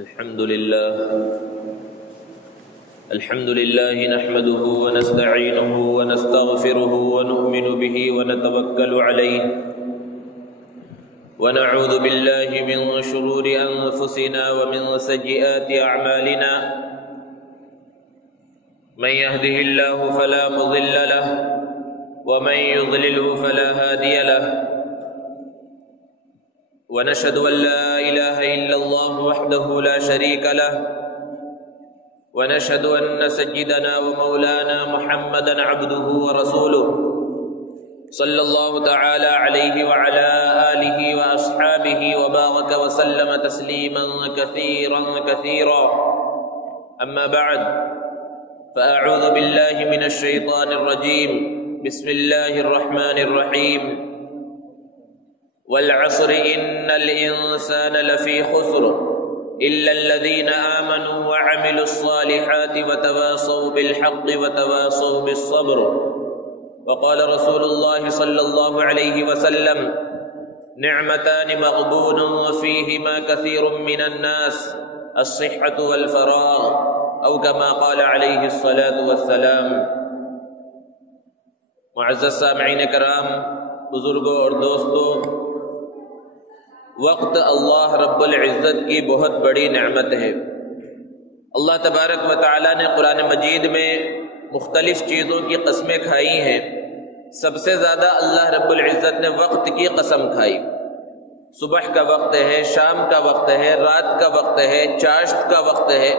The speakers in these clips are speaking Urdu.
الحمد لله نحمده ونستعينه ونستغفره ونؤمن به ونتوكل عليه ونعوذ بالله من شرور أنفسنا ومن سيئات أعمالنا من يهده الله فلا مضل له ومن يضلله فلا هادي له ونشهد أن لا إله إلا الله وحده لا شريك له ونشهد أن سيدنا ومولانا محمدا عبده ورسوله صلى الله تعالى عليه وعلى آله وأصحابه وبارك وسلم تسليما كثيرا أما بعد فأعوذ بالله من الشيطان الرجيم بسم الله الرحمن الرحيم والعصر إن الإنسان لفي خسر إلا الذين آمنوا وعملوا الصالحات وتواصوا بالحق وتواصوا بالصبر وقال رسول الله صلى الله عليه وسلم نعمتان مغبون فيهما كثير من الناس الصحة والفراغ أو كما قال عليه الصلاة والسلام۔ معزز سامعین کرام، بزرگوں اور دوستوں، وقت اللہ رب العزت کی بہت بڑی نعمت ہے۔ اللہ تبارک و تعالی نے قرآن مجید میں مختلف چیزوں کی قسمیں کھائی ہیں۔ سب سے زیادہ اللہ رب العزت نے وقت کی قسم کھائی۔ صبح کا وقت ہے، شام کا وقت ہے، رات کا وقت ہے، چاشت کا وقت ہے۔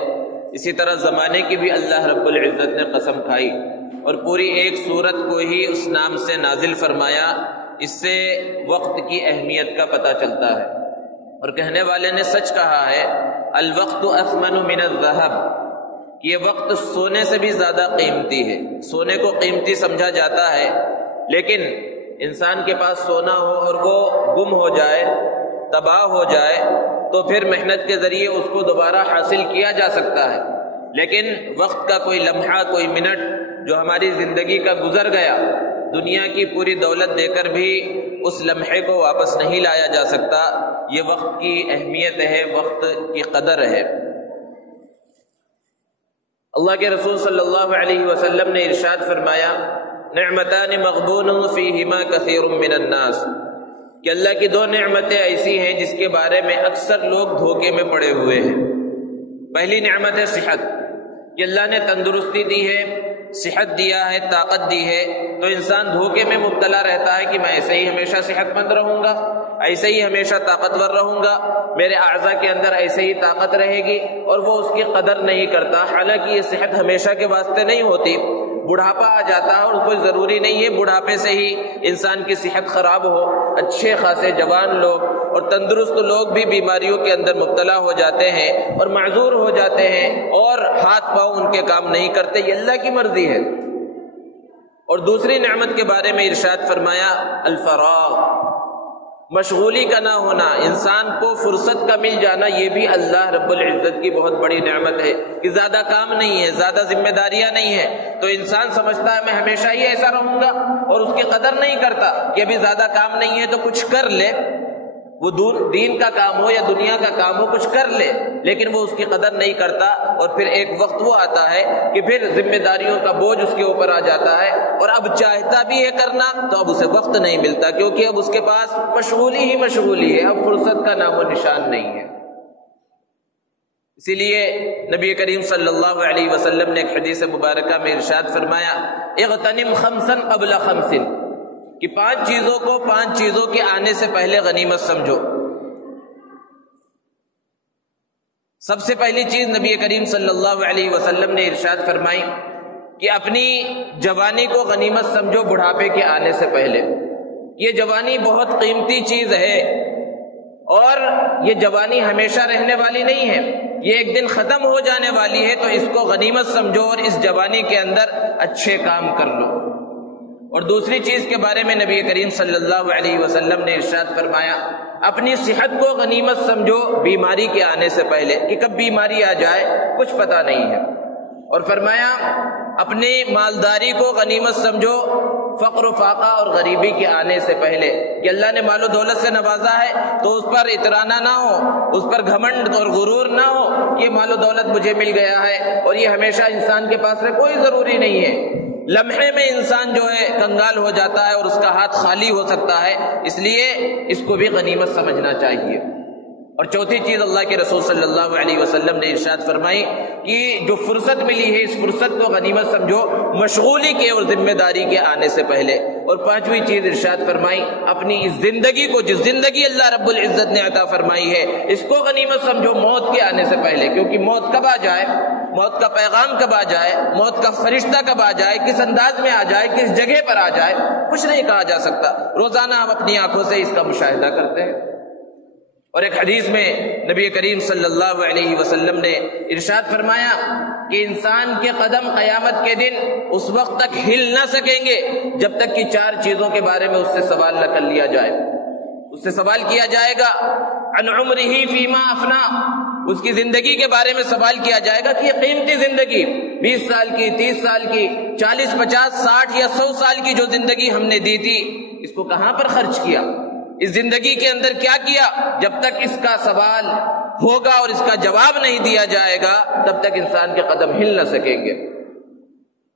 اسی طرح زمانے کی بھی اللہ رب العزت نے قسم کھائی اور پوری ایک سورت کو ہی اس نام سے نازل فرمایا۔ اس سے وقت کی اہمیت کا پتہ چلتا ہے۔ اور کہنے والے نے سچ کہا ہے، الوقت اثمن من الذهب، یہ وقت سونے سے بھی زیادہ قیمتی ہے۔ سونے کو قیمتی سمجھا جاتا ہے، لیکن انسان کے پاس سونا ہو اور وہ گم ہو جائے، تباہ ہو جائے، تو پھر محنت کے ذریعے اس کو دوبارہ حاصل کیا جا سکتا ہے، لیکن وقت کا کوئی لمحہ، کوئی منٹ جو ہماری زندگی کا گزر گیا، دنیا کی پوری دولت دے کر بھی اس لمحے کو واپس نہیں لایا جا سکتا۔ یہ وقت کی اہمیت ہے، وقت کی قدر ہے۔ اللہ کے رسول صلی اللہ علیہ وسلم نے ارشاد فرمایا، نعمتان مغبون فیہما کثیر من الناس، کہ اللہ کی دو نعمتیں ایسی ہیں جس کے بارے میں اکثر لوگ دھوکے میں پڑے ہوئے ہیں۔ پہلی نعمت ہے صحت، کہ اللہ نے تندرستی دی ہے، صحت دیا ہے، طاقت دی ہے، تو انسان دھوکے میں مبتلا رہتا ہے کہ میں ایسے ہی ہمیشہ صحت مند رہوں گا، ایسے ہی ہمیشہ طاقتور رہوں گا، میرے اعضاء کے اندر ایسے ہی طاقت رہے گی، اور وہ اس کی قدر نہیں کرتا۔ حالانکہ یہ صحت ہمیشہ کے واسطے نہیں ہوتی، بڑھاپا آ جاتا ہے اور کوئی ضروری نہیں ہے بڑھاپے سے ہی انسان کی صحت خراب ہو۔ اچھے خاصے جوان لوگ اور تندرست لوگ بھی بیماریوں کے اندر مبتلا ہو جاتے ہیں اور معذور ہو جاتے ہیں، اور ہاتھ پاؤں ان کے کام نہیں کرتے۔ یہ اللہ کی مرضی ہے۔ اور دوسری نعمت کے بارے میں ارشاد فرمایا، الفراغ، مشغولی کا نہ ہونا، انسان کو فرصت کا مل جانا، یہ بھی اللہ رب العزت کی بہت بڑی نعمت ہے کہ زیادہ کام نہیں ہے، زیادہ ذمہ داریاں نہیں ہیں، تو انسان سمجھتا ہے میں ہمیشہ ہی ایسا رہوں گا، اور اس کی قدر نہیں کرتا کہ ابھی زیادہ کام نہیں ہے تو کچھ کر لے، وہ دین کا کام ہو یا دنیا کا کام ہو، کچھ کر لے، لیکن وہ اس کی قدر نہیں کرتا، اور پھر ایک وقت وہ آتا ہے کہ پھر ذمہ داریوں کا بوجھ اس کے اوپر آ جاتا ہے، اور اب چاہتا بھی ہے کرنا تو اب اسے وقت نہیں ملتا، کیونکہ اب اس کے پاس مشغولی ہی مشغولی ہے، اب فرصت کا نام و نشان نہیں ہے۔ اسی لیے نبی کریم صلی اللہ علیہ وسلم نے ایک حدیث مبارکہ میں ارشاد فرمایا، اغتنم خمسا قبل خمس، کہ 5 چیزوں کو 5 چیزوں کے آنے سے پہلے غنیمت سمجھو۔ سب سے پہلی چیز نبی کریم صلی اللہ علیہ وسلم نے ارشاد فرمائی کہ اپنی جوانی کو غنیمت سمجھو بڑھاپے کے آنے سے پہلے۔ یہ جوانی بہت قیمتی چیز ہے، اور یہ جوانی ہمیشہ رہنے والی نہیں ہے، یہ ایک دن ختم ہو جانے والی ہے، تو اس کو غنیمت سمجھو اور اس جوانی کے اندر اچھے کام کر لو۔ اور دوسری چیز کے بارے میں نبی کریم صلی اللہ علیہ وسلم نے ارشاد فرمایا، اپنی صحت کو غنیمت سمجھو بیماری کے آنے سے پہلے، کہ کب بیماری آ جائے کچھ پتہ نہیں ہے۔ اور فرمایا اپنی مالداری کو غنیمت سمجھو فقر و فاقہ اور غریبی کے آنے سے پہلے کہ اللہ نے مال و دولت سے نوازا ہے تو اس پر اطرانہ نہ ہو، اس پر گھمنڈ اور غرور نہ ہو کہ مال و دولت مجھے مل گیا ہے اور یہ ہمیشہ انسان کے پاس رہے، کوئی ضروری نہیں ہے۔ لمحے میں انسان جو ہے کنگال ہو جاتا ہے اور اس کا ہاتھ خالی ہو سکتا ہے، اس لیے اس کو بھی غنیمت سمجھنا چاہیے۔ اور چوتھی چیز اللہ کے رسول صلی اللہ علیہ وسلم نے ارشاد فرمائی کہ جو فرصت ملی ہے اس فرصت کو غنیمت سمجھو، مشغولی کے اور ذمہ داری کے آنے سے پہلے۔ اور پانچویں چیز ارشاد فرمائی اپنی اس زندگی کو، جس زندگی اللہ رب العزت نے عطا فرمائی ہے، اس کو غنیمت سمجھو موت کے آنے سے پہلے، کیونکہ موت کب آ جائے، موت کا پیغام کب آ جائے، موت کا فرشتہ کب آ جائے، کس انداز میں آ جائے، کس جگہ پر آ جائے، کچھ نہیں کہا جا سکتا۔ روزانہ ہم اپنی آنکھوں سے اس کا مشاہدہ کرتے ہیں۔ اور ایک حدیث میں نبی کریم صلی اللہ علیہ وسلم نے ارشاد فرمایا کہ انسان کے قدم قیامت کے دن اس وقت تک ہل نہ سکیں گے جب تک کہ چار چیزوں کے بارے میں اس سے سوال نہ کر لیا جائے۔ اس سے سوال کیا جائے گا عن عمرہ فیما افنا، اس کی زندگی کے بارے میں سوال کیا جائے گا کہ یہ قیمتی زندگی 20 سال کی، 30 سال کی، 40، 50، 60 یا 100 سال کی جو زندگی ہم نے دی تھی، اس کو کہاں پر خرچ کیا، اس زندگی کے اندر کیا کیا؟ جب تک اس کا سوال ہوگا اور اس کا جواب نہیں دیا جائے گا تب تک انسان کے قدم ہل نہ سکیں گے۔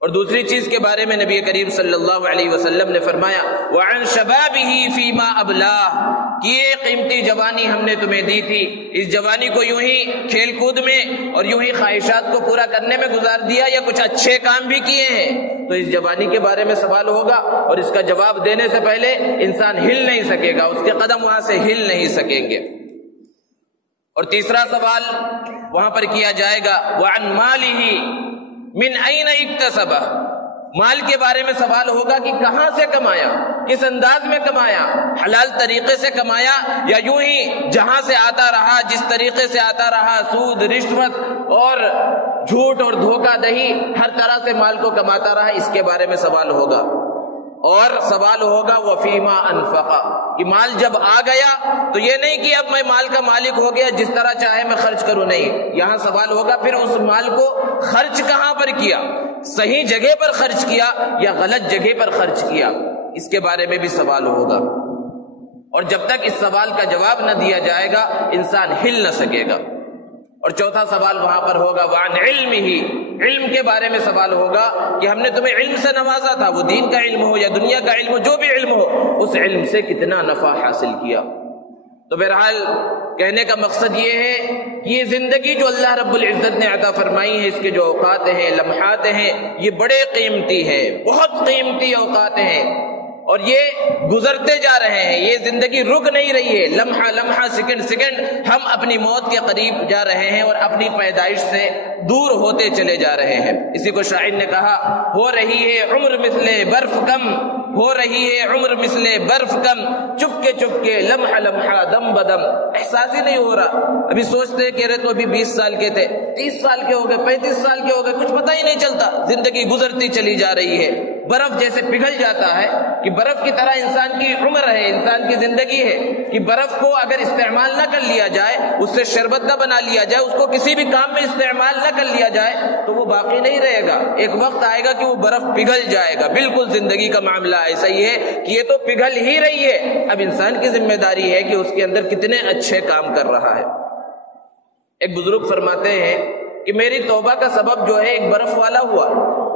اور دوسری چیز کے بارے میں نبی کریم صلی اللہ علیہ وسلم نے فرمایا وَعَنْ شَبَابِهِ فِي مَا أَبْلَاهُ، کہ یہ قیمتی جوانی ہم نے تمہیں دی تھی، اس جوانی کو یوں ہی کھیل کود میں اور یوں ہی خواہشات کو پورا کرنے میں گزار دیا یا کچھ اچھے کام بھی کیے ہیں، تو اس جوانی کے بارے میں سوال ہوگا اور اس کا جواب دینے سے پہلے انسان ہل نہیں سکے گا، اس کے قدم وہاں سے ہل نہیں سکیں گے۔ اور تیسرا سوال وہاں پر کیا جائے گا وَعَنْ مَالِهِ من أين اكتسبه، مال کے بارے میں سوال ہوگا کہ کہاں سے کمایا، کس انداز میں کمایا، حلال طریقے سے کمایا یا یوں ہی جہاں سے آتا رہا، جس طریقے سے آتا رہا، سود، رشوت اور جھوٹ اور دھوکہ دہی، ہر طرح سے مال کو کماتا رہا، اس کے بارے میں سوال ہوگا۔ اور سوال ہوگا وَفِيمَا أَنْفَقَ، کہ مال جب آ گیا تو یہ نہیں کہ اب میں مال کا مالک ہو گیا جس طرح چاہے میں خرچ کروں، نہیں، یہاں سوال ہوگا پھر اس مال کو خرچ کہاں پر کیا، صحیح جگہ پر خرچ کیا یا غلط جگہ پر خرچ کیا، اس کے بارے میں بھی سوال ہوگا۔ اور جب تک اس سوال کا جواب نہ دیا جائے گا انسان ہل نہ سکے گا۔ اور چوتھا سوال وہاں پر ہوگا وعن علمہ، علم کے بارے میں سوال ہوگا کہ ہم نے تمہیں علم سے نوازا تھا، وہ دین کا علم ہو یا دنیا کا علم ہو، جو بھی علم ہو، اس علم سے کتنا نفع حاصل کیا۔ تو بہرحال کہنے کا مقصد یہ ہے کہ یہ زندگی جو اللہ رب العزت نے عطا فرمائی ہے، اس کے جو اوقات ہیں، لمحات ہیں، یہ بڑے قیمتی ہیں، بہت قیمتی اوقات ہیں، اور یہ گزرتے جا رہے ہیں، یہ زندگی رک نہیں رہی ہے، لمحہ لمحہ، سیکنڈ سیکنڈ ہم اپنی موت کے قریب جا رہے ہیں اور اپنی پیدائش سے دور ہوتے چلے جا رہے ہیں۔ اسی کو شاعر نے کہا ہو رہی ہے عمر مثل برف کم، ہو رہی ہے عمر مثل برف کم، چپ کے لمحہ لمحہ دم بدم، احساس ہی نہیں ہو رہا۔ ابھی سوچتے کہہ رہے تو ابھی 20 سال کے تھے، 30 سال کے ہو گئے، 35 سال کے ہو گئے، کچھ پتہ ہی نہیں چلتا، زندگی گزرتی چلی جا رہی ہے۔ برف جیسے پگھل جاتا ہے کہ برف کی طرح انسان کی عمر ہے، انسان کی زندگی ہے کہ برف کو اگر استعمال نہ کر لیا جائے، اس سے شربت نہ بنا لیا جائے، اس کو کسی بھی کام میں استعمال نہ کر لیا جائے تو وہ باقی نہیں رہے گا، ایک وقت آئے گا کہ وہ برف پگھل جائے گا۔ بالکل زندگی کا معاملہ ایسا ہی ہے کہ یہ تو پگھل ہی رہی ہے، اب انسان کی ذمہ داری ہے کہ اس کے اندر کتنے اچھے کام کر رہا ہے۔ ایک بزرگ فرماتے ہیں کہ میری توبہ کا سبب جو ہے ایک برف والا ہوا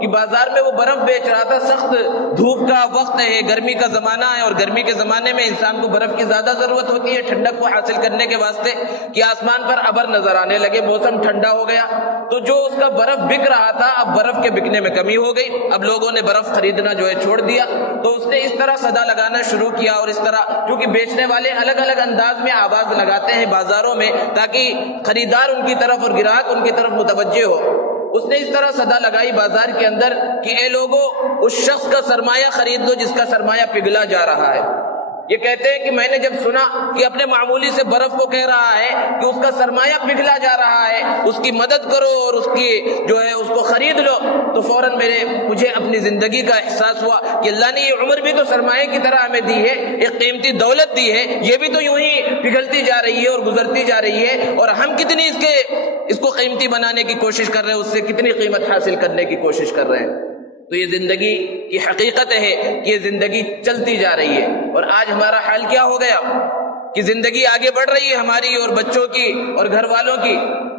کہ بازار میں وہ برف بیچ رہا تھا، سخت دھوپ کا وقت ہے، گرمی کا زمانہ ہے، اور گرمی کے زمانے میں انسان کو برف کی زیادہ ضرورت ہوتی ہے ٹھنڈک کو حاصل کرنے کے واسطے، کہ آسمان پر ابر نظر آنے لگے، موسم ٹھنڈا ہو گیا، تو جو اس کا برف بک رہا تھا اب برف کے بکنے میں کمی ہو گئی، اب لوگوں نے برف خریدنا جو ہے چھوڑ دیا، تو اس نے اس طرح صدا لگانا شروع کیا، اور اس طرح کیونکہ بیچنے والے الگ الگ انداز میں آواز لگاتے ہیں بازاروں میں تاکہ خریدار ان کی طرف اور گراہک ان کی طرف متوجہ ہو، اس نے اس طرح صدا لگائی بازار کے اندر کہ اے لوگو اس شخص کا سرمایہ خرید لو جس کا سرمایہ پگھلا جا رہا ہے۔ یہ کہتے ہیں کہ میں نے جب سنا کہ اپنے معمولی سے برف کو کہہ رہا ہے کہ اس کا سرمایہ پگھلا جا رہا ہے، اس کی مدد کرو اور اس کی جو ہے اس کو خرید لو، تو فوراً مجھے اپنی زندگی کا احساس ہوا کہ اللہ نے یہ عمر بھی تو سرمایہ کی طرح ہمیں دی ہے، ایک قیمتی دولت دی ہے، یہ بھی تو یوں ہی پگھلتی جا رہی ہے اور گزرتی جا رہی ہے، اور ہم کتنی اس کو قیمتی بنانے کی کوشش کر رہے ہیں، اس سے کتنی قیمت حاصل کرنے کی کوشش کر رہے ہیں۔ تو یہ زندگی کی حقیقت ہے کہ یہ زندگی چلتی جا رہی ہے، اور آج ہمارا حال کیا ہو گیا کہ زندگی آگے بڑھ رہی ہے ہماری اور بچوں کی اور گھر والوں کی،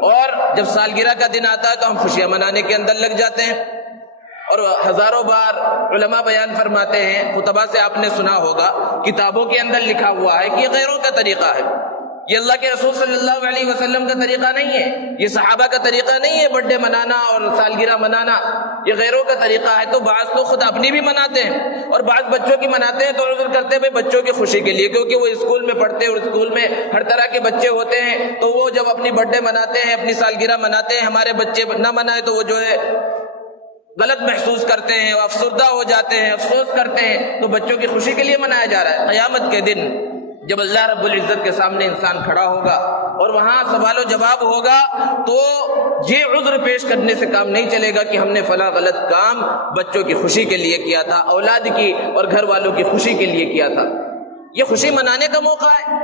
اور جب سالگرہ کا دن آتا ہے تو ہم خوشیاں منانے کے اندر لگ جاتے ہیں۔ اور ہزاروں بار علماء بیان فرماتے ہیں، خطبہ سے آپ نے سنا ہوگا، کتابوں کے اندر لکھا ہوا ہے کہ یہ غیروں کا طریقہ ہے، یہ اللہ کے رسول صلی اللہ علیہ وسلم کا طریقہ نہیں ہے، یہ صحابہ کا طریقہ نہیں ہے برتھ ڈے منانا اور سالگرہ منانا، یہ غیروں کا طریقہ ہے۔ تو بعض تو خود اپنی بھی مناتے ہیں اور بعض بچوں کی مناتے ہیں، تو عذر کرتے ہیں بھائی بچوں کی خوشی کے لیے، کیونکہ وہ اسکول میں پڑھتے ہیں اور اسکول میں ہر طرح کے بچے ہوتے ہیں، تو وہ جب اپنی برتھ ڈے مناتے ہیں، اپنی سالگرہ مناتے ہیں، ہمارے بچے نہ منائے تو وہ جو ہے غلط محسوس کرتے ہیں، افسردہ ہو جاتے ہیں، افسوس کرتے ہیں۔ تو بچوں کی خوشی کے لیے منایا جا رہا ہے۔ قیامت کے دن جب اللہ رب العزت کے سامنے انسان کھڑا ہوگا اور وہاں سوال و جواب ہوگا، تو یہ عذر پیش کرنے سے کام نہیں چلے گا کہ ہم نے فلاں غلط کام بچوں کی خوشی کے لیے کیا تھا، اولاد کی اور گھر والوں کی خوشی کے لیے کیا تھا۔ یہ خوشی منانے کا موقع ہے،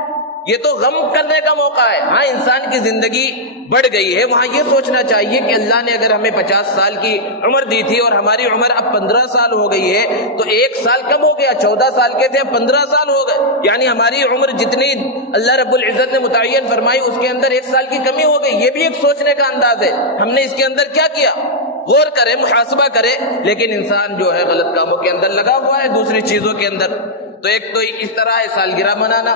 یہ تو غم کرنے کا موقع ہے۔ ہاں انسان کی زندگی بڑھ گئی ہے، وہاں یہ سوچنا چاہیے کہ اللہ نے اگر ہمیں 50 سال کی عمر دی تھی اور ہماری عمر اب 15 سال ہو گئی ہے، تو 1 سال کم ہو گیا، 14 سال کے تھے 15 سال ہو گئے، یعنی ہماری عمر جتنی اللہ رب العزت نے متعین فرمائی اس کے اندر 1 سال کی کمی ہو گئی۔ یہ بھی ایک سوچنے کا انداز ہے، ہم نے اس کے اندر کیا کیا، غور کرے، محاسبہ کرے۔ لیکن انسان جو ہے غلط کاموں کے اندر لگا ہوا ہے، دوسری چیزوں کے اندر۔ تو ایک تو اس طرح ہے سالگرہ منانا،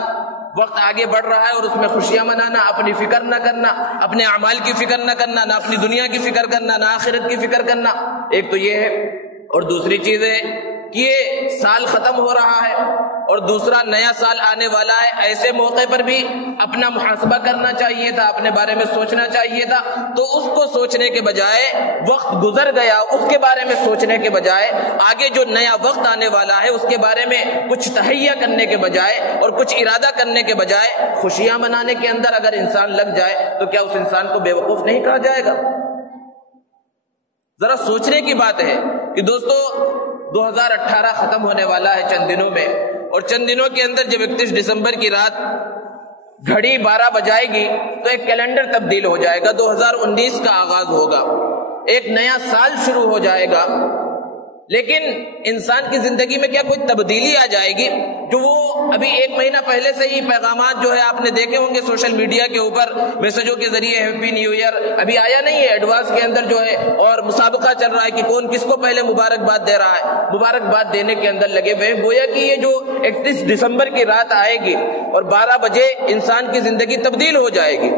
وقت آگے بڑھ رہا ہے اور اس میں خوشیاں منانا، اپنی فکر نہ کرنا، اپنے اعمال کی فکر نہ کرنا، نہ اپنی دنیا کی فکر کرنا، نہ آخرت کی فکر کرنا، ایک تو یہ ہے۔ اور دوسری چیز ہے کہ یہ سال ختم ہو رہا ہے اور دوسرا نیا سال آنے والا ہے، ایسے موقع پر بھی اپنا محاسبہ کرنا چاہیے تھا، اپنے بارے میں سوچنا چاہیے تھا۔ تو اس کو سوچنے کے بجائے وقت گزر گیا، اس کے بارے میں سوچنے کے بجائے آگے جو نیا وقت آنے والا ہے اس کے بارے میں کچھ تہیہ کرنے کے بجائے اور کچھ ارادہ کرنے کے بجائے خوشیاں منانے کے اندر اگر انسان لگ جائے تو کیا اس انسان کو بے وقوف نہیں کہا جائے گا؟ ذرا سوچنے کی بات ہے کہ دوستو 2018 ختم ہونے والا ہے چند دنوں میں، اور چند دنوں کے اندر جب 31 دسمبر کی رات گھڑی 12 بجائے گی تو ایک کیلنڈر تبدیل ہو جائے گا، 2019 کا آغاز ہوگا، ایک نیا سال شروع ہو جائے گا۔ لیکن انسان کی زندگی میں کیا کوئی تبدیلی آ جائے گی؟ جو وہ ابھی 1 مہینہ پہلے سے ہی پیغامات جو ہے آپ نے دیکھے ہوں گے سوشل میڈیا کے اوپر میسجوں کے ذریعے، ہیپی نیو ایئر ابھی آیا نہیں ہے، ایڈوانس کے اندر جو ہے، اور مسابقہ چل رہا ہے کہ کون کس کو پہلے مبارکباد دے رہا ہے، مبارکباد دینے کے اندر لگے ہوئے ہیں۔ گویا کہ یہ جو 31 دسمبر کی رات آئے گی اور 12 بجے انسان کی زندگی تبدیل ہو جائے گی،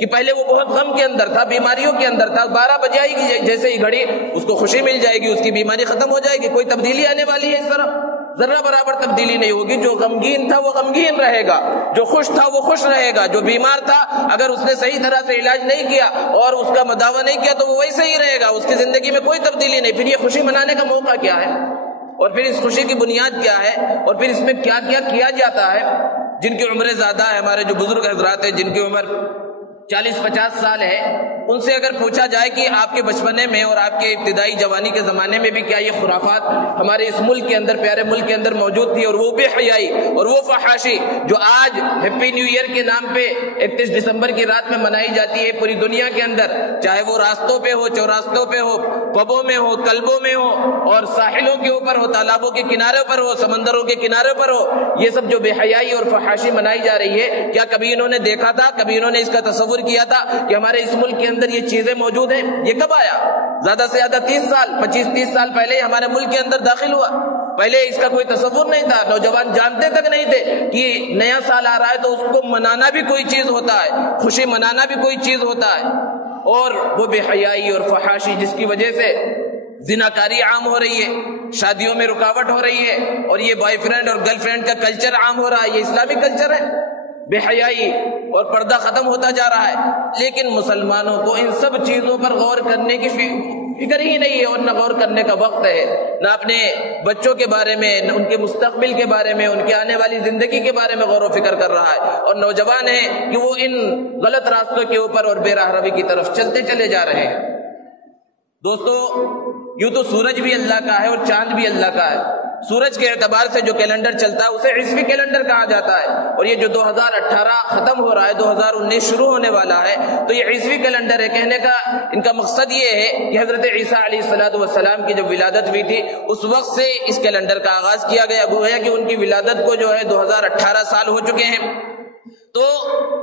کہ پہلے وہ بہت غم کے اندر تھا، بیماریوں کے اندر تھا، 12 بجے آئے گی جیسے ہی گھڑی اس کو خوشی مل جائے گی، اس کی بیماری ختم ہو جائے گی۔ کوئی تبدیلی آنے والی ہے اس طرح؟ ذرہ برابر تبدیلی نہیں ہوگی۔ جو غمگین تھا وہ غمگین رہے گا، جو خوش تھا وہ خوش رہے گا، جو بیمار تھا اگر اس نے صحیح طرح سے علاج نہیں کیا اور اس کا مداوع نہیں کیا تو وہ ویسے ہی رہے گا، اس کی زندگی میں کوئی تبدیلی نہیں۔ پھر یہ خوشی منانے کا موقع کیا ہے، اور پھر اس خوشی کی بنیاد کیا ہے، اور پھر اس میں کیا کیا کیا جاتا ہے؟ جن کی عمریں زیادہ ہے، ہمارے جو بزرگ حضرات ہیں جن کی عمر 40-50 سال ہے، ان سے اگر پوچھا جائے کہ آپ کے بچپنے میں اور آپ کے ابتدائی جوانی کے زمانے میں بھی کیا یہ خرافات ہمارے اس ملک کے اندر، پیارے ملک کے اندر موجود تھی، اور وہ بے حیائی اور وہ فحاشی جو آج ہیپی نیو ایئر کے نام پہ 31 دسمبر کی رات میں منائی جاتی ہے پوری دنیا کے اندر، چاہے وہ راستوں پہ ہو، چوراستوں پہ ہو، پبوں میں ہو، کلبوں میں ہو، اور ساحلوں کے اوپر ہو، تالابوں کے کناروں پر ہو، سمندروں کے کناروں پر ہو، یہ سب جو بے حیائی اور فحاشی منائی جا رہی ہے، کیا کبھی انہوں نے دیکھا تھا، کبھی انہوں نے اس کا تصور کیا تھا کہ ہمارے اس ملک کے اندر یہ چیزیں موجود ہیں؟ یہ کب آیا؟ زیادہ سے زیادہ 30 سال، 25-30 سال پہلے ہی ہمارے ملک کے اندر داخل ہوا۔ پہلے اس کا کوئی تصور نہیں تھا، نوجوان جانتے تک نہیں تھے کہ نیا سال آ رہا ہے تو اس کو منانا بھی کوئی چیز ہوتا ہے، خوشی منانا بھی کوئی چیز ہوتا ہے۔ اور وہ بے حیائی اور فحاشی جس کی وجہ سے زناکاری عام ہو رہی ہے، شادیوں میں رکاوٹ ہو رہی ہے، اور یہ بوائے فرینڈ اور گرل فرینڈ کا کلچر عام ہو رہا ہے، یہ اسلامی کلچر ہے۔ بے حیائی اور پردہ ختم ہوتا جا رہا ہے، لیکن مسلمانوں کو ان سب چیزوں پر غور کرنے کی فکر ہی نہیں ہے، اور نہ غور کرنے کا وقت ہے، نہ اپنے بچوں کے بارے میں، نہ ان کے مستقبل کے بارے میں، ان کی آنے والی زندگی کے بارے میں غور و فکر کر رہا ہے۔ اور نوجوان ہیں کہ وہ ان غلط راستوں کے اوپر اور بے راہ روی کی طرف چلتے چلے جا رہے ہیں۔ دوستو، یوں تو سورج بھی اللہ کا ہے اور چاند بھی اللہ کا ہے۔ سورج کے اعتبار سے جو کیلنڈر چلتا ہے اسے عیسوی کیلنڈر کہا جاتا ہے، اور یہ جو 2018 ختم ہو رہا ہے، 2019 شروع ہونے والا ہے، تو یہ عیسوی کیلنڈر ہے۔ کہنے کا ان کا مقصد یہ ہے کہ حضرت عیسیٰ علیہ السلام کی جب ولادت ہوئی تھی اس وقت سے اس کیلنڈر کا آغاز کیا گیا، گویا کہ ان کی ولادت کو جو ہے 2018 سال ہو چکے ہیں۔ تو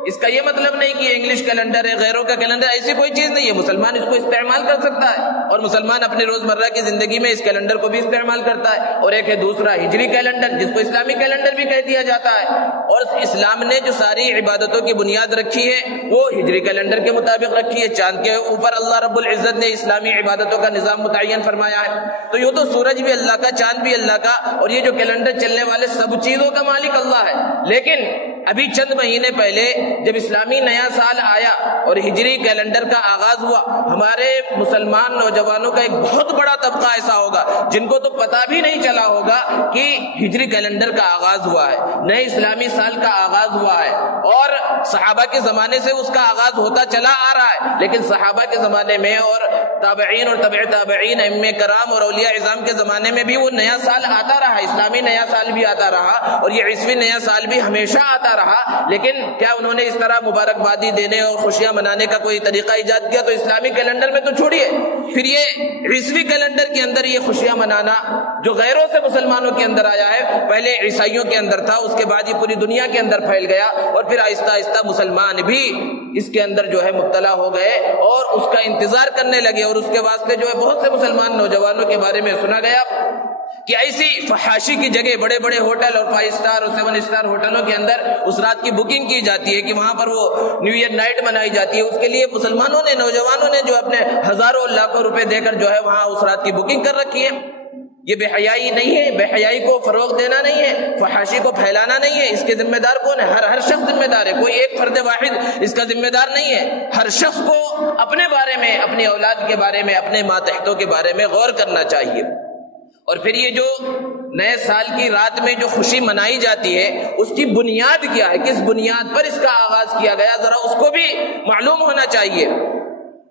اس کا یہ مطلب نہیں کہ انگلش کیلنڈر ہے، غیروں کا کیلنڈر، ایسی کوئی چیز نہیں ہے۔ مسلمان اس کو استعمال کر سکتا ہے، اور مسلمان اپنے روزمرہ کی زندگی میں اس کیلنڈر کو بھی استعمال کرتا ہے۔ اور ایک ہے دوسرا ہجری کیلنڈر، جس کو اسلامی کیلنڈر بھی کہہ دیا جاتا ہے، اور اسلام نے جو ساری عبادتوں کی بنیاد رکھی ہے وہ ہجری کیلنڈر کے مطابق رکھی ہے۔ چاند کے اوپر اللہ رب العزت نے اسلامی عبادتوں کا نظام متعین فرمایا ہے۔ تو یہ تو سورج بھی اللہ کا، چاند بھی اللہ کا، اور یہ جو کیلنڈر چلنے والے سب چیزوں کا مالک اللہ ہے۔ لیکن ابھی چند مہینے پہلے جب اسلامی نیا سال آیا اور ہجری کیلنڈر کا آغاز ہوا، ہمارے مسلمان نوجوانوں کا ایک بہت بڑا طبقہ ایسا ہوگا جن کو تو پتہ بھی نہیں چلا ہوگا کہ ہجری کیلنڈر کا آغاز ہوا ہے، نئے اسلامی سال کا آغاز ہوا ہے۔ اور صحابہ کے زمانے سے اس کا آغاز ہوتا چلا آ رہا ہے، لیکن صحابہ کے زمانے میں اور تابعین اور تبع تابعین، ائمہ کرام اور اولیاء اعظام کے زمانے میں بھی وہ نیا سال آتا رہا، اسلامی نیا سال بھی آتا رہا، اور یہ عیسوی نیا سال بھی ہمیشہ آتا رہا۔ لیکن کیا انہوں نے اس طرح مبارکبادی دینے اور خوشیاں منانے کا کوئی طریقہ ایجاد کیا؟ تو اسلامی کیلنڈر میں تو چھوڑیے، پھر یہ عیسوی کیلنڈر کے اندر یہ خوشیاں منانا جو غیروں سے مسلمانوں کے اندر آیا ہے، پہلے عیسائیوں کے اندر تھا، اس کے بعد یہ پوری دنیا کے اندر پھیل گیا، اور پھر آہستہ آہستہ مسلمان بھی اس کے اندر جو ہے مبتلا ہو گئے اور اس کا انتظار کرنے لگے، اور اس کے واسطے جو ہے بہت سے مسلمان نوجوانوں کے بارے میں سنا گیا کہ ایسی فحاشی کی جگہ بڑے بڑے ہوٹل اور 5 اسٹار اور 7 اسٹار ہوٹلوں کے اندر اس رات کی بکنگ کی جاتی ہے کہ وہاں پر وہ نیو ایئر نائٹ منائی جاتی ہے۔ اس کے لیے مسلمانوں نے، نوجوانوں نے جو اپنے ہزاروں لاکھوں روپے دے کر جو ہے وہاں اس رات کی بکنگ کر رکھی ہے۔ یہ بے حیائی نہیں ہے، بے حیائی کو فروغ دینا نہیں ہے، فحاشی کو پھیلانا نہیں ہے۔ اس کے ذمہ دار کون ہے؟ ہر شخص ذمہ دار ہے، کوئی ایک فرد واحد اس کا ذمہ دار نہیں ہے۔ ہر شخص کو اپنے بارے میں، اپنی اولاد کے بارے میں، اپنے ماتحتوں کے بارے میں غور کرنا چاہیے۔ اور پھر یہ جو نئے سال کی رات میں جو خوشی منائی جاتی ہے اس کی بنیاد کیا ہے، کس بنیاد پر اس کا آغاز کیا گیا، ذرا اس کو بھی معلوم ہونا چاہیے۔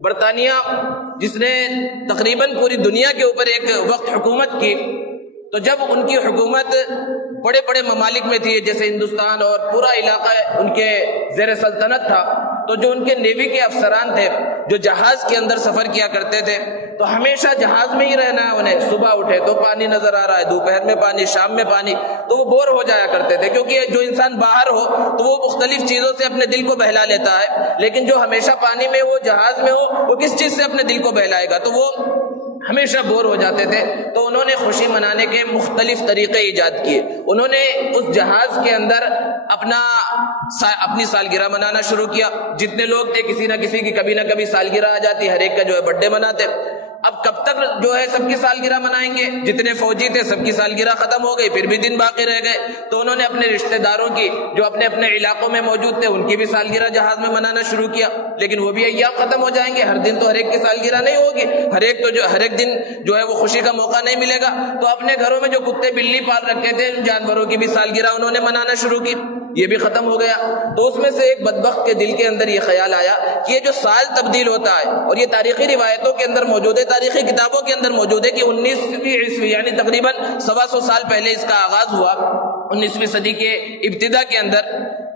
برطانیہ جس نے تقریباً پوری دنیا کے اوپر ایک وقت حکومت کی، تو جب ان کی حکومت بڑے بڑے ممالک میں تھی جیسے ہندوستان اور پورا علاقہ ان کے زیر سلطنت تھا، تو جو ان کے نیوی کے افسران تھے جو جہاز کے اندر سفر کیا کرتے تھے، تو ہمیشہ جہاز میں ہی رہنا ہے انہیں، صبح اٹھے تو پانی نظر آ رہا ہے، دوپہر میں پانی، شام میں پانی، تو وہ بور ہو جایا کرتے تھے، کیونکہ جو انسان باہر ہو تو وہ مختلف چیزوں سے اپنے دل کو بہلا لیتا ہے، لیکن جو ہمیشہ پانی میں ہو، جہاز میں ہو، وہ کس چیز سے اپنے دل کو بہلائے گا؟ تو وہ ہمیشہ بور ہو جاتے تھے۔ تو انہوں نے خوشی منانے کے مختلف طریقے ایجاد کیے۔ انہوں نے اس جہاز کے اندر اپنی سالگرہ منانا شروع کیا۔ جتنے لوگ تھے کسی نہ کسی کی کبھی نہ کبھی سالگرہ آ جاتی، ہر ایک کا جو ہے برتھ ڈے مناتے۔ اب کب تک جو ہے سب کی سالگرہ منائیں گے؟ جتنے فوجی تھے سب کی سالگرہ ختم ہو گئی، پھر بھی دن باقی رہ گئے، تو انہوں نے اپنے رشتہ داروں کی جو اپنے اپنے علاقوں میں موجود تھے ان کی بھی سالگرہ جہاز میں منانا شروع کیا۔ لیکن وہ بھی ایام ختم ہو جائیں گے، ہر دن تو ہر ایک کی سالگرہ نہیں ہوگی، ہر ایک دن جو ہے وہ خوشی کا موقع نہیں ملے گا، تو اپنے گھروں میں جو کتے بلی پال رکھے تھے ان جانوروں کی بھی سالگرہ انہوں نے منانا شروع کی، یہ بھی ختم ہو گیا۔ تو اس میں سے ایک بدبخت کے دل کے اندر یہ خیال آیا کہ یہ جو سال تبدیل ہوتا ہے، اور یہ تاریخی روایتوں کے اندر موجود ہے، تاریخی کتابوں کے اندر موجود ہے کہ 19ویں عیسوی یعنی تقریباً 125 سال پہلے اس کا آغاز ہوا، 19ویں صدی کے ابتدا کے اندر۔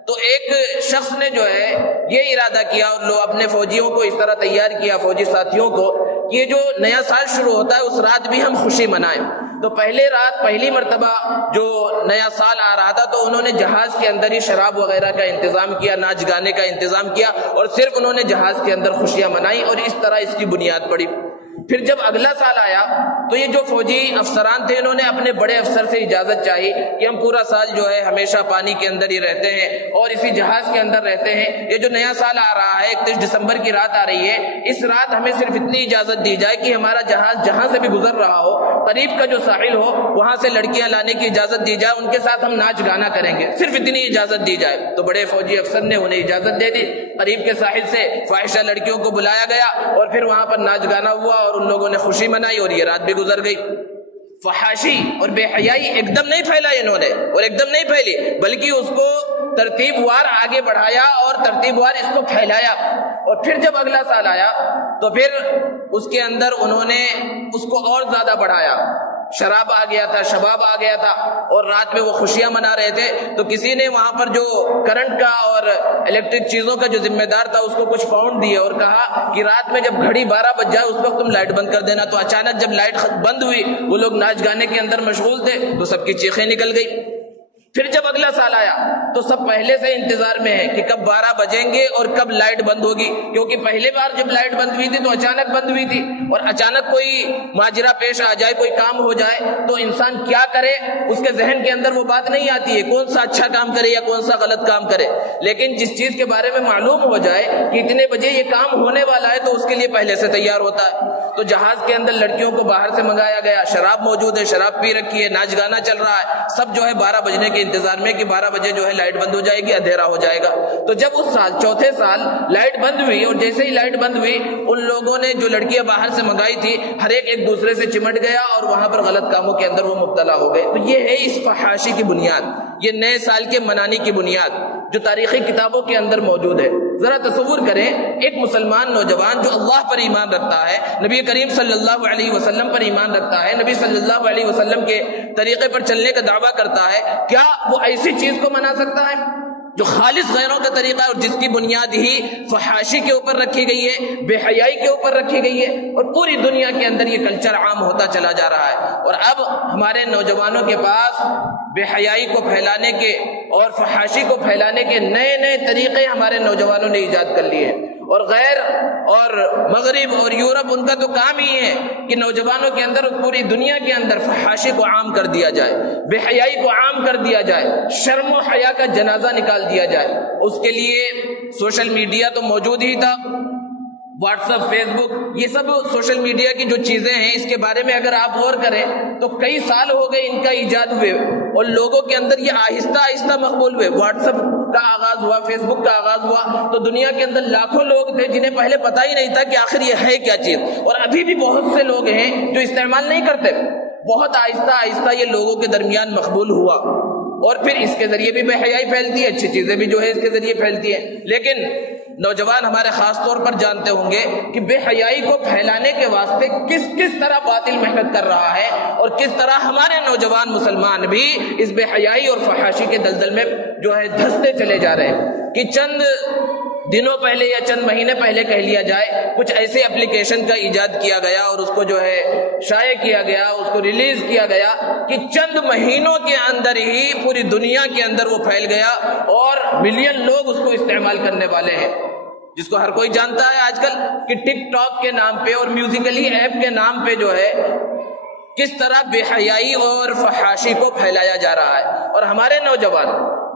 تو ایک شخص نے جو ہے یہ ارادہ کیا اور لوگ اپنے فوجیوں کو اس طرح تیار کیا، فوجی ساتھیوں کو، کہ یہ جو نیا سال شروع ہوتا ہے اس رات بھی ہم خوشی منائیں۔ تو پہلی مرتبہ جو نیا سال آ رہا تھا تو انہوں نے جہاز کے اندر ہی شراب وغیرہ کا انتظام کیا، ناچ گانے کا انتظام کیا، اور صرف انہوں نے جہاز کے اندر خوشیاں منائی، اور اس طرح اس کی بنیاد پڑی۔ پھر جب اگلا سال آیا تو یہ جو فوجی افسران تھے انہوں نے اپنے بڑے افسر سے اجازت چاہی کہ ہم پورا سال جو ہے ہمیشہ پانی کے اندر ہی رہتے ہیں اور اسی جہاز کے اندر رہتے ہیں، یہ جو نیا سال آ رہا ہے 31 دسمبر کی رات آ رہی ہے، اس رات ہمیں صرف اتنی اجازت دی جائے کہ ہمارا جہاز جہاں سے بھی گزر رہا ہو، قریب کا جو ساحل ہو وہاں سے لڑکیاں لانے کی اجازت دی جائے، ان کے ساتھ ہم ناچ گانا کریں گے، صرف اتنی اجازت دی جائے۔ تو بڑے فوجی افسر نے انہیں اجازت دے دی، قریب کے ساحل سے فاحشہ لڑکیوں کو بلایا گیا اور پھر وہاں پر ناچ گانا ہوا اور ان لوگوں نے خوشی منائی اور یہ رات بھی گزر گئی۔ فحاشی اور بے حیائی ایک دم نہیں پھیلائی انہوں نے، اور ایک دم نہیں پھیلی، بلکہ اس کو ترتیب وار آگے بڑھایا اور ترتیب وار اس کو پھیلایا۔ اور پھر جب اگلا سال آیا تو پھر اس کے اندر انہوں نے اس کو اور زیادہ بڑھایا، شراب آ گیا تھا، شباب آ گیا تھا، اور رات میں وہ خوشیاں منا رہے تھے، تو کسی نے وہاں پر جو کرنٹ کا اور الیکٹرک چیزوں کا جو ذمہ دار تھا اس کو کچھ پاؤنڈ دیے اور کہا کہ رات میں جب گھڑی 12 بج جائے اس وقت تم لائٹ بند کر دینا۔ تو اچانک جب لائٹ بند ہوئی، وہ لوگ ناچ گانے کے اندر مشغول تھے تو سب کی چیخیں نکل گئی۔ پھر جب اگلا سال آیا تو سب پہلے سے انتظار میں ہیں کہ کب 12 بجیں گے اور کب لائٹ بند ہوگی، کیونکہ پہلے بار جب لائٹ بند ہوئی تھی تو اچانک بند ہوئی تھی، اور اچانک کوئی ماجرا پیش آ جائے، کوئی کام ہو جائے تو انسان کیا کرے، اس کے ذہن کے اندر وہ بات نہیں آتی ہے کون سا اچھا کام کرے یا کون سا غلط کام کرے۔ لیکن جس چیز کے بارے میں معلوم ہو جائے کہ اتنے بجے یہ کام ہونے والا ہے تو اس کے لیے پہلے سے تیار ہوتا ہے۔ تو جہاز کے اندر لڑکیوں کو باہر سے منگایا گیا، شراب موجود ہے، شراب پی رکھی ہے، ناچ گانا چل رہا ہے، سب جو ہے 12 بجنے کے انتظار میں کہ 12 بجے جو ہے لائٹ بند ہو جائے گی، اندھیرا ہو جائے گا۔ تو جب اس سال چوتھے سال لائٹ بند ہوئی، اور جیسے ہی لائٹ بند ہوئی ان لوگوں نے جو لڑکیاں باہر سے منگائی تھی ہر ایک دوسرے سے چمٹ گیا اور وہاں پر غلط کاموں کے اندر وہ مبتلا ہو گئے۔ تو یہ ہے اس فحاشی کی بنیاد، یہ نئے سال کے منانے کی بنیاد جو تاریخی کتابوں کے اندر موجود ہے۔ ذرا تصور کریں ایک مسلمان نوجوان جو اللہ پر ایمان رکھتا ہے، نبی کریم صلی اللہ علیہ وسلم پر ایمان رکھتا ہے، نبی صلی اللہ علیہ وسلم کے طریقے پر چلنے کا دعویٰ کرتا ہے، کیا وہ ایسی چیز کو منا سکتا ہے جو خالص غیروں کا طریقہ ہے اور جس کی بنیاد ہی فحاشی کے اوپر رکھی گئی ہے، بے حیائی کے اوپر رکھی گئی ہے، اور پوری دنیا کے اندر یہ کلچر عام ہوتا چلا جا رہا ہے۔ اور اب ہمارے نوجوانوں کے پاس بے حیائی کو پھیلانے کے اور فحاشی کو پھیلانے کے نئے نئے طریقے ہمارے نوجوانوں نے ایجاد کر لیے ہیں، اور غیر اور مغرب اور یورپ ان کا تو کام ہی ہے کہ نوجوانوں کے اندر پوری دنیا کے اندر فحاشی کو عام کر دیا جائے، بے حیائی کو عام کر دیا جائے، شرم و حیا کا جنازہ نکال دیا جائے۔ اس کے لیے سوشل میڈیا تو موجود ہی تھا، واٹس ایپ، فیس بک، یہ سب سوشل میڈیا کی جو چیزیں ہیں اس کے بارے میں اگر آپ غور کریں تو کئی سال ہو گئے ان کا ایجاد ہوئے، اور لوگوں کے اندر یہ آہستہ آہستہ مقبول ہوئے۔ واٹس ایپ کا آغاز ہوا، فیس بک کا آغاز ہوا تو دنیا کے اندر لاکھوں لوگ تھے جنہیں پہلے پتہ ہی نہیں تھا کہ آخر یہ ہے کیا چیز، اور ابھی بھی بہت سے لوگ ہیں جو استعمال نہیں کرتے۔ بہت آہستہ آہستہ یہ لوگوں کے درمیان مقبول ہوا، اور پھر اس کے ذریعے بھی بے حیائی پھیلتی ہے، اچھی چیزیں بھی جو ہے اس کے ذریعے پھیلتی ہیں۔ لیکن نوجوان ہمارے خاص طور پر جانتے ہوں گے کہ بے حیائی کو پھیلانے کے واسطے کس کس طرح باطل محنت کر رہا ہے، اور کس طرح ہمارے نوجوان مسلمان بھی اس بے حیائی اور فحاشی کے دلدل میں جو ہے دھستے چلے جا رہے ہیں۔ کہ چند دنوں پہلے یا چند مہینے پہلے کہہ لیا جائے کچھ ایسے اپلیکیشن کا ایجاد کیا گیا اور اس کو جو ہے شائع کیا گیا، اس کو ریلیز کیا گیا کہ چند مہینوں کے اندر ہی پوری دنیا کے اندر وہ پھیل گیا اور ملین لوگ اس کو استعمال کرنے والے ہیں، جس کو ہر کوئی جانتا ہے آج کل کہ ٹک ٹاک کے نام پہ اور میوزیکلی ایپ کے نام پہ جو ہے کس طرح بے حیائی اور فحاشی کو پھیلایا جا رہا ہے۔ اور ہمارے نوجوان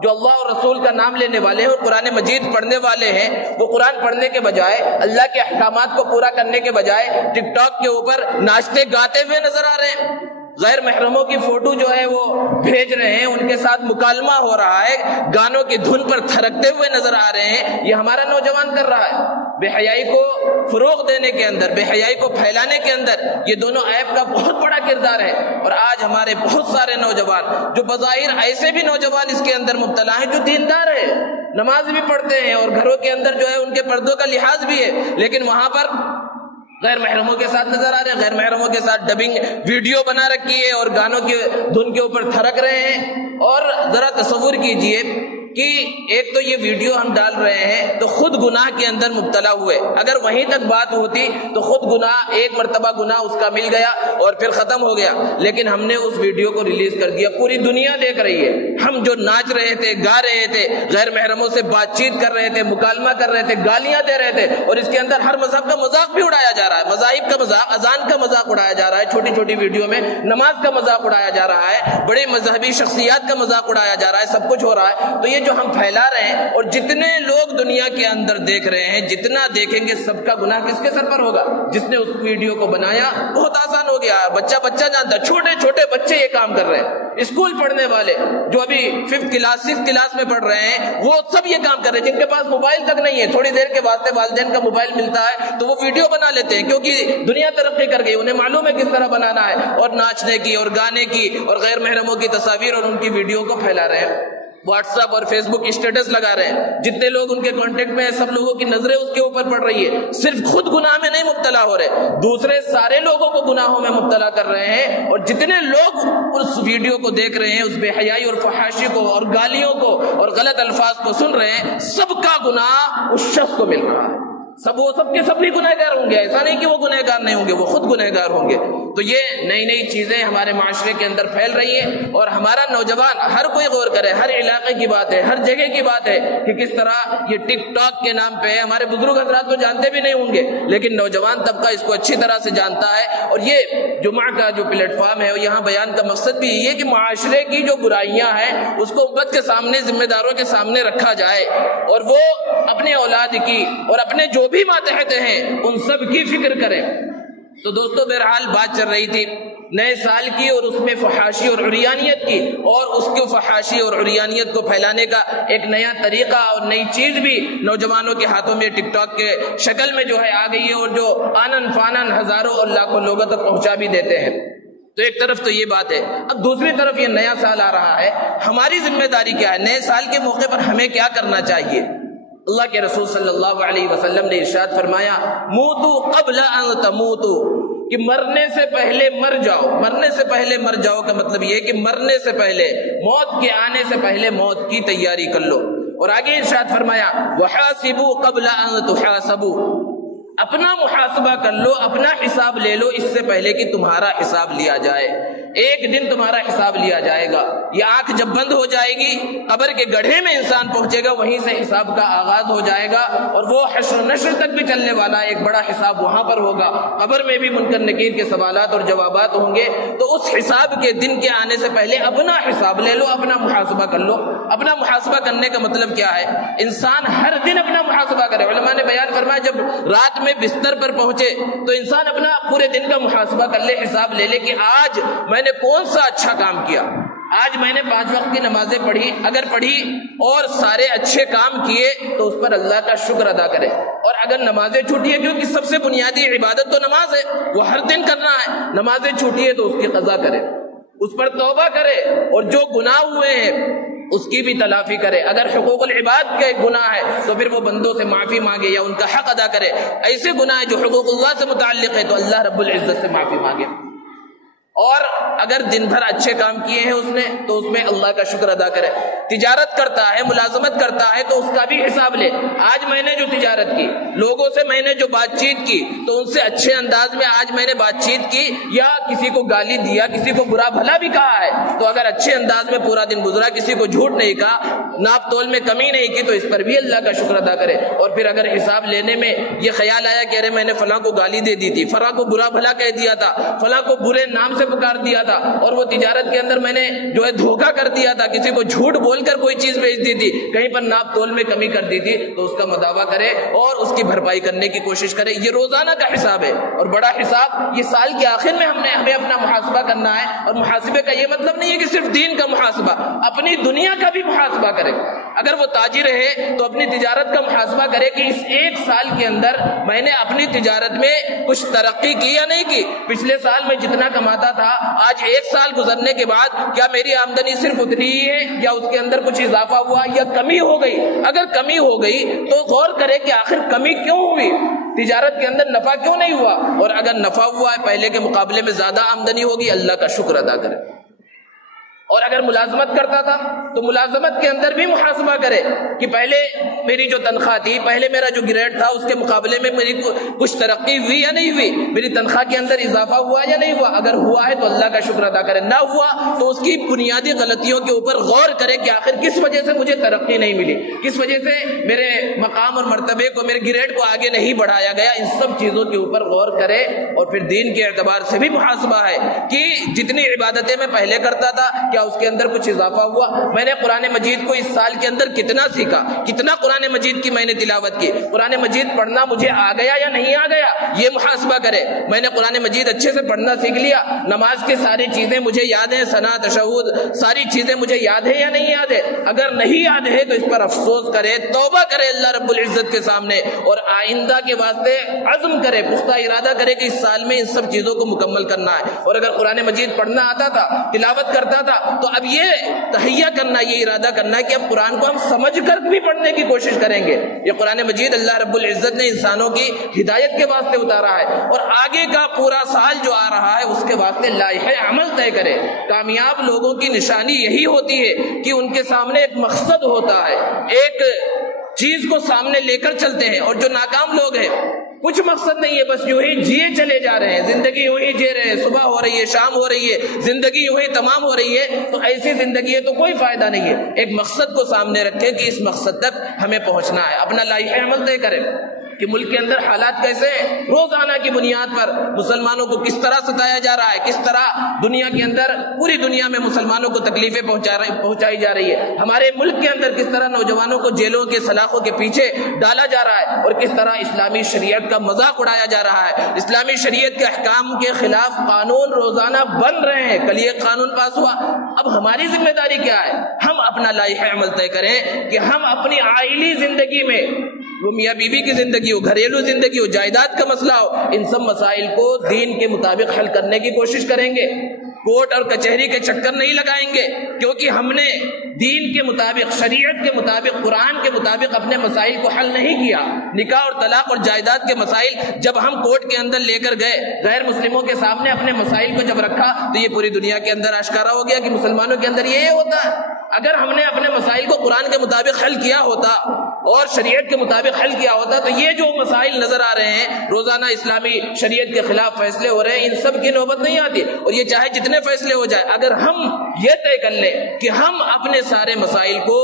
جو اللہ اور رسول کا نام لینے والے ہیں اور قرآن مجید پڑھنے والے ہیں، وہ قرآن پڑھنے کے بجائے، اللہ کے احکامات کو پورا کرنے کے بجائے ٹک ٹاک کے اوپر ناچتے گاتے ہوئے نظر آ رہے ہیں، غیر محرموں کی فوٹو جو ہے وہ بھیج رہے ہیں، ان کے ساتھ مکالمہ ہو رہا ہے، گانوں کی دھن پر تھرکتے ہوئے نظر آ رہے ہیں۔ یہ ہمارا نوجوان کر رہا ہے۔ بے حیائی کو فروغ دینے کے اندر، بے حیائی کو پھیلانے کے اندر یہ دونوں ایپ کا بہت بڑا کردار ہے۔ اور آج ہمارے بہت سارے نوجوان جو بظاہر ایسے بھی نوجوان اس کے اندر مبتلا ہیں جو دیندار ہیں، نماز بھی پڑھتے ہیں اور گھروں کے اندر جو ہے ان کے پردوں کا لحاظ بھی ہے، لیکن وہاں پر غیر محرموں کے ساتھ نظر آ رہے ہیں، غیر محرموں کے ساتھ ڈبنگ ویڈیو بنا رکھی ہے اور گانوں کی دھن کے اوپر تھرک رہے ہیں۔ اور ذرا تصور کیجئے کہ ایک تو یہ ویڈیو ہم ڈال رہے ہیں تو خود گناہ کے اندر مبتلا ہوئے، اگر وہیں تک بات ہوتی تو خود گناہ، ایک مرتبہ گناہ اس کا مل گیا اور پھر ختم ہو گیا، لیکن ہم نے اس ویڈیو کو ریلیز کر دیا، پوری دنیا دیکھ رہی ہے۔ ہم جو ناچ رہے تھے، گا رہے تھے، غیر محرموں سے بات چیت کر رہے تھے، مکالمہ کر رہے تھے، گالیاں دے رہے تھے، اور اس کے اندر ہر مذہب کا مذاق بھی اڑایا جا رہا ہے، مذاہب کا مذاق، اذان کا مذاق اڑایا جا رہا ہے، چھوٹی چھوٹی ویڈیو میں نماز کا مذاق اڑایا جا رہا ہے، بڑے مذہبی شخصیات کا مذاق اڑایا جا رہا ہے، سب کچھ ہو رہا ہے۔ تو یہ جو ہم پھیلا رہے ہیں اور جتنے لوگ دنیا کے اندر دیکھ رہے ہیں، جتنا دیکھیں گے سب کا گناہ کس کے سر پر ہوگا؟ جس نے اس ویڈیو کو بنایا۔ بہت آسان ہو گیا، بچہ جانتا، چھوٹے چھوٹے بچے یہ کام کر رہے ہیں، اسکول پڑھنے والے جو ابھی 5th کلاس 6th کلاس میں پڑھ رہے ہیں، وہ سب یہ کام کر رہے ہیں، جن کے پاس موبائل تک نہیں ہے، تھوڑی دیر کے واسطے والدین کا موبائل ملتا ہے تو وہ ویڈیو بنا لیتے ہیں، کیونکہ دنیا ترقی کر گئی، انہیں معلوم ہے کس طرح بنانا ہے، اور ناچنے کی اور گانے کی اور غیر محرموں کی تصاویر اور ان کی ویڈیو کو پھیلا رہے ہیں۔ واٹس ایپ اور فیس بک اسٹیٹس لگا رہے ہیں، جتنے لوگ ان کے کانٹیکٹ میں ہیں سب لوگوں کی نظریں اس کے اوپر پڑ رہی ہے، صرف خود گناہ میں نہیں مبتلا ہو رہے، دوسرے سارے لوگوں کو گناہوں میں مبتلا کر رہے ہیں، اور جتنے لوگ اس ویڈیو کو دیکھ رہے ہیں، اس بے حیائی اور فحاشی کو اور گالیوں کو اور غلط الفاظ کو سن رہے ہیں، سب کا گناہ اس شخص کو مل رہا ہے، سب کے سب بھی گنہگار ہوں گے، ایسا نہیں کہ وہ گنہگار نہیں ہوں گے، وہ خود گنہگار ہوں گے۔ تو یہ نئی نئی چیزیں ہمارے معاشرے کے اندر پھیل رہی ہیں، اور ہمارا نوجوان ہر کوئی غور کرے، ہر علاقے کی بات ہے، ہر جگہ کی بات ہے کہ کس طرح یہ ٹک ٹاک کے نام پہ ہے۔ ہمارے بزرگ حضرات تو جانتے بھی نہیں ہوں گے، لیکن نوجوان طبقہ اس کو اچھی طرح سے جانتا ہے، اور یہ جمعہ کا جو پلیٹ فارم ہے یہاں بیان کا مقصد بھی یہ ہے کہ معاشرے کی جو برائیاں ہیں اس کو امت کے سامنے، ذمہ داروں کے سامنے رکھا جائے، اور وہ اپنے اولاد کی اور اپنے جو بھی ماتحت ہیں ان سب کی فکر کریں۔ تو دوستو بہرحال بات چل رہی تھی نئے سال کی، اور اس میں فحاشی اور عریانیت کی، اور اس کو فحاشی اور عریانیت کو پھیلانے کا ایک نیا طریقہ اور نئی چیز بھی نوجوانوں کے ہاتھوں میں ٹک ٹاک کے شکل میں جو ہے آ گئی ہے، اور جو آنن فانن ہزاروں اور لاکھوں لوگوں تک پہنچا بھی دیتے ہیں۔ تو ایک طرف تو یہ بات ہے، اب دوسری طرف یہ نیا سال آ رہا ہے، ہماری ذمہ داری کیا ہے؟ نئے سال کے موقع پر ہمیں کیا کرنا چاہیے؟ اللہ کے رسول صلی اللہ علیہ وسلم نے ارشاد فرمایا، موتو قبل ان تموتو، کہ مرنے سے پہلے مر جاؤ۔ مرنے سے پہلے مر جاؤ کا مطلب یہ ہے کہ مرنے سے پہلے، موت کے آنے سے پہلے موت کی تیاری کر لو۔ اور آگے ارشاد فرمایا، وحاسبوا قبل ان تحاسبوا، اپنا محاسبہ کر لو، اپنا حساب لے لو اس سے پہلے کہ تمہارا حساب لیا جائے۔ ایک دن تمہارا حساب لیا جائے گا، یہ آنکھ جب بند ہو جائے گی، قبر کے گڑھے میں انسان پہنچے گا، وہیں سے حساب کا آغاز ہو جائے گا، اور وہ حشر و نشر تک بھی چلنے والا ایک بڑا حساب وہاں پر ہوگا۔ قبر میں بھی منکر نکیر کے سوالات اور جوابات ہوں گے، تو اس حساب کے دن کے آنے سے پہلے اپنا حساب لے لو، اپنا محاسبہ کر لو۔ اپنا محاسبہ کرنے کا مطلب کیا ہے؟ انسان ہر دن اپنا محاسبہ کرے۔ علماء نے بیان فرمایا جب رات میں بستر پر پہنچے تو انسان اپنا پورے دن کا محاسبہ کر لے، حساب لے لے کہ آج میں نے کون سا اچھا کام کیا، آج میں نے 5 وقت کی نمازیں پڑھی، اگر پڑھی اور سارے اچھے کام کیے تو اس پر اللہ کا شکر ادا کرے، اور اگر نمازیں چھوٹی ہے، کیونکہ سب سے بنیادی عبادت تو نماز ہے، وہ ہر دن کرنا ہے، نمازیں چھوٹی ہے تو اس کی قضا کرے، اس پر توبہ کرے، اور جو گناہ ہوئے ہیں اس کی بھی تلافی کرے۔ اگر حقوق العباد کے گناہ ہے تو پھر وہ بندوں سے معافی مانگے یا ان کا حق ادا کرے، ایسے گناہ جو حقوق اللہ سے متعلق ہے تو اللہ رب العزت سے معافی مانگے، اور اگر دن بھر اچھے کام کیے ہیں اس نے تو اس میں اللہ کا شکر ادا کرے۔ تجارت کرتا ہے، ملازمت کرتا ہے تو اس کا بھی حساب لے، آج میں نے جو تجارت کی، لوگوں سے میں نے جو بات چیت کی تو ان سے اچھے انداز میں آج میں نے بات چیت کی، یا کسی کو گالی دیا، کسی کو برا بھلا بھی کہا ہے تو اگر اچھے انداز میں پورا دن گزرا، کسی کو جھوٹ نہیں کہا، ناپ تول میں کمی نہیں کی، تو اس پر بھی اللہ کا شکر ادا کرے۔ اور پھر اگر حساب لینے میں یہ خیال آیا کہ ارے میں نے فلاں کو گالی دے دی تھی، فلاں کو برا بھلا کہہ دیا تھا، فلاں کو برے نام سے پکار دیا تھا، اور وہ تجارت کے اندر میں نے جو ہے دھوکہ کر دیا تھا، کسی کو جھوٹ بول کر کوئی چیز بیچ دی تھی، کہیں پر ناپ تول میں کمی کر دی تھی، تو اس کا مداوع کرے اور اس کی بھرپائی کرنے کی کوشش کرے۔ یہ روزانہ کا حساب ہے، اور بڑا حساب یہ سال کے آخر میں ہمیں اپنا محاسبہ کرنا ہے، اور محاسبے کا یہ مطلب نہیں ہے کہ صرف دین کا محاسبہ، اپنی دنیا کا بھی محاسبہ کرے۔ اگر وہ تاجر ہے تو اپنی تجارت کا محاسبہ کرے کہ اس 1 سال کے اندر میں نے اپنی تجارت میں کچھ ترقی کی یا نہیں کی، پچھلے سال میں جتنا کماتا تھا آج 1 سال گزرنے کے بعد کیا میری آمدنی صرف اتنی ہی ہے یا اس کے اندر کچھ اضافہ ہوا یا کمی ہو گئی؟ اگر کمی ہو گئی تو غور کرے کہ آخر کمی کیوں ہوئی، تجارت کے اندر نفع کیوں نہیں ہوا، اور اگر نفع ہوا ہے پہلے کے مقابلے میں زیادہ آمدنی ہوگی، اللہ کا شکر ادا کرے۔ اور اگر ملازمت کرتا تھا تو ملازمت کے اندر بھی محاسبہ کرے کہ پہلے میری جو تنخواہ تھی، پہلے میرا جو گریڈ تھا، اس کے مقابلے میں میری کچھ ترقی ہوئی یا نہیں ہوئی، میری تنخواہ کے اندر اضافہ ہوا یا نہیں ہوا، اگر ہوا ہے تو اللہ کا شکر ادا کرے، نہ ہوا تو اس کی بنیادی غلطیوں کے اوپر غور کرے کہ آخر کس وجہ سے مجھے ترقی نہیں ملی، کس وجہ سے میرے مقام اور مرتبے کو، میرے گریڈ کو آگے نہیں بڑھایا گیا، ان سب چیزوں کے اوپر غور کرے۔ اور پھر دین کے اعتبار سے بھی محاسبہ ہے کہ جتنی عبادتیں میں پہلے کرتا تھا کیا اس کے اندر کچھ اضافہ ہوا، میں نے قرآن مجید کو اس سال کے اندر کتنا سیکھا، کتنا قرآن مجید کی میں نے تلاوت کی، قرآن مجید پڑھنا مجھے آ گیا یا نہیں آ گیا، یہ محاسبہ کرے۔ میں نے قرآن مجید اچھے سے پڑھنا سیکھ لیا، نماز کی ساری چیزیں مجھے یاد ہیں، ثنا، تشہد، ساری چیزیں مجھے یاد ہیں یا نہیں یاد ہے، اگر نہیں یاد ہے تو اس پر افسوس کرے، توبہ کرے اللہ رب العزت کے سامنے، اور آئندہ کے واسطے عزم کرے، پختہ ارادہ کرے کہ اس سال میں ان سب چیزوں کو مکمل کرنا ہے۔ اور اگر قرآن مجید پڑھنا آتا تھا، تلاوت کرتا تھا، تو اب یہ تہیہ کرنا، یہ ارادہ کرنا ہے کہ اب قرآن کو ہم سمجھ کر بھی پڑھنے کی کوشش کریں گے۔ یہ قرآن مجید اللہ رب العزت نے انسانوں کی ہدایت کے واسطے اتارا ہے، اور آگے کا پورا سال جو آ رہا ہے اس کے واسطے لائحہ عمل طے کرے۔ کامیاب لوگوں کی نشانی یہی ہوتی ہے کہ ان کے سامنے ایک مقصد ہوتا ہے، ایک چیز کو سامنے لے کر چلتے ہیں۔ اور جو ناکام لوگ ہیں، کچھ مقصد نہیں ہے، بس یوں ہی جیے چلے جا رہے ہیں، زندگی یوں ہی جی رہے ہیں، صبح ہو رہی ہے، شام ہو رہی ہے، زندگی یوں ہی تمام ہو رہی ہے، تو ایسی زندگی ہے تو کوئی فائدہ نہیں ہے۔ ایک مقصد کو سامنے رکھیں کہ اس مقصد تک ہمیں پہنچنا ہے، اپنا لائحہ عمل طے کریں کہ ملک کے اندر حالات کیسے ہیں، روزانہ کی بنیاد پر مسلمانوں کو کس طرح ستایا جا رہا ہے، کس طرح دنیا کے اندر پوری دنیا میں مسلمانوں کو تکلیفیں پہنچائی جا رہی ہے، ہمارے ملک کے اندر کس طرح نوجوانوں کو جیلوں کے سلاخوں کے پیچھے ڈالا جا رہا ہے، اور کس طرح اسلامی شریعت کا مذاق اڑایا جا رہا ہے، اسلامی شریعت کے احکام کے خلاف قانون روزانہ بن رہے ہیں۔ کل ایک قانون پاس ہوا، اب ہماری ذمہ داری کیا ہے؟ ہم اپنا لائحہ عمل طے کریں کہ ہم اپنی عائلی زندگی میں، وہ میاں بیوی کی زندگی ہو، گھریلو زندگی ہو، جائیداد کا مسئلہ ہو، ان سب مسائل کو دین کے مطابق حل کرنے کی کوشش کریں گے۔ کورٹ اور کچہری کے چکر نہیں لگائیں گے، کیونکہ ہم نے دین کے مطابق، شریعت کے مطابق، قرآن کے مطابق اپنے مسائل کو حل نہیں کیا۔ نکاح اور طلاق اور جائیداد کے مسائل جب ہم کورٹ کے اندر لے کر گئے، غیر مسلموں کے سامنے اپنے مسائل کو جب رکھا، تو یہ پوری دنیا کے اندر آشکارا ہو گیا کہ مسلمانوں کے اندر یہ ہوتا ہے۔ اگر ہم نے اپنے مسائل کو قرآن کے مطابق حل کیا ہوتا اور شریعت کے مطابق حل کیا ہوتا، تو یہ جو مسائل نظر آ رہے ہیں، روزانہ اسلامی شریعت کے خلاف فیصلے ہو رہے ہیں، ان سب کی نوبت نہیں آتی۔ اور یہ چاہے جتنے فیصلے ہو جائے، اگر ہم یہ طے کر لیں کہ ہم اپنے سارے مسائل کو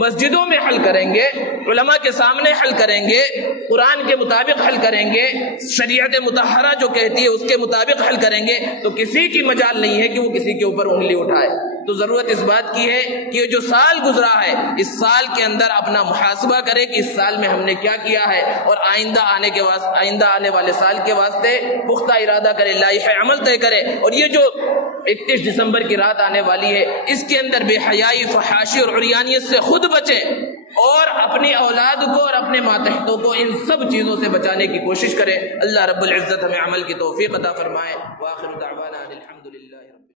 مسجدوں میں حل کریں گے، علماء کے سامنے حل کریں گے، قرآن کے مطابق حل کریں گے، شریعت مطہرہ جو کہتی ہے اس کے مطابق حل کریں گے، تو کسی کی مجال نہیں ہے کہ وہ کسی کے اوپر انگلی اٹھائے۔ تو ضرورت اس بات کی ہے کہ جو سال گزرا ہے، اس سال کے اندر اپنا محاسبہ کرے کہ اس سال میں ہم نے کیا کیا ہے، اور آئندہ آنے والے سال کے واسطے پختہ ارادہ کرے، لائحہ عمل طے کرے۔ اور یہ جو 31 دسمبر کی رات آنے والی ہے، اس کے اندر بے حیائی، فحاشی اور عریانیت سے خود بچیں، اور اپنی اولاد کو اور اپنے ماتحتوں کو ان سب چیزوں سے بچانے کی کوشش کریں۔ اللہ رب العزت ہمیں عمل کی توفیق عطا فرمائے۔ وآخر دعوانا الحمدللہ۔